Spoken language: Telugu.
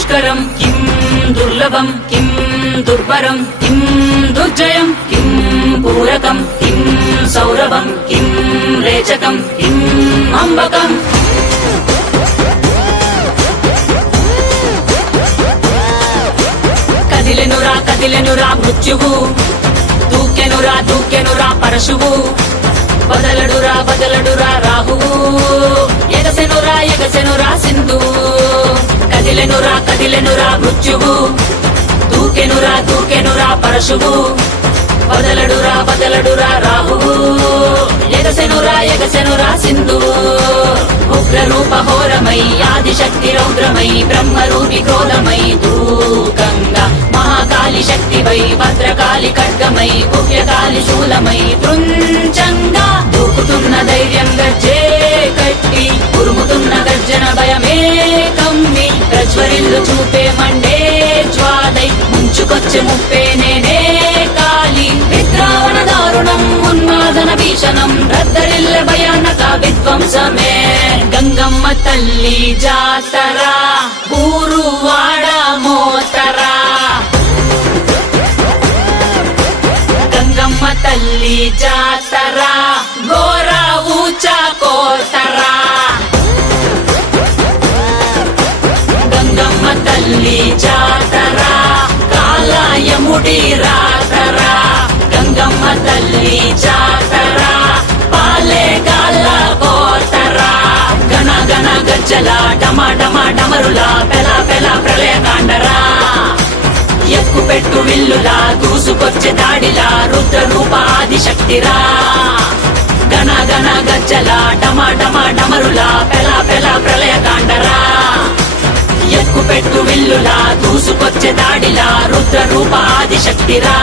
दुष्करं किं दुर्लभं किं दुर्भरं किं दुर्जयं किं पूरकं किं सौरभं किं रेचकं किं अम्बकम् కదిలెనురా మృత్యువు దూకెనురా పరశువు బదలడురా రాహువు ఎగసెనురా సింధువు కదిలెనురా మృత్యువు దూకెనురా పరశువు బదలడురా రాహువు ఎగసెనురా సింధువు ఉగ్రరూప హోరమై ఆదిశక్తి రౌద్రమై బ్రహ్మరూపి క్రోధమై దూకంగా మహాకాళి శక్తివై భద్రకాళి ఖడ్గమై గుహ్యకాళి శూలమై తృంచంగా దూకుతున్న ధైర్యం గర్జే కట్టి ఉరుముతున్న గర్జన భయమే కమ్మి ప్రజ్వరిల్లు చూపే మండే జ్వాలై ముంచుకొచ్చే ముప్పే నేనే కాళి విద్రావణ దారుణం ఉన్మాదన భీషణం రద్దరిల్ల భయానక విధ్వంసమే గంగమ్మ తల్లి జాతర ఊరువాడ మోతరా గంగమ్మ తల్లి జాతర ఘోర ఊచ కోతరా గంగమ్మ తల్లి జాతర కాలయముడి రాతరా గంగమ్మ తల్లి జాతర పాలే గాల కోతరా గణ గణ గజ్జల డమ డమ డమరుల పెల ప్రళయ కాండరా ఎక్కు పెట్టు విల్లులా దూసుకొచ్చే దాడిలా రుద్ర రూప ఆదిశక్తిరా గణ గణ గజ్జల డమ డమ డమరుల పెల ప్రళయ కాండరా ఎక్కు పెట్టు విల్లులా దూసుకొచ్చే దాడిలా రుద్ర రూప ఆదిశక్తిరా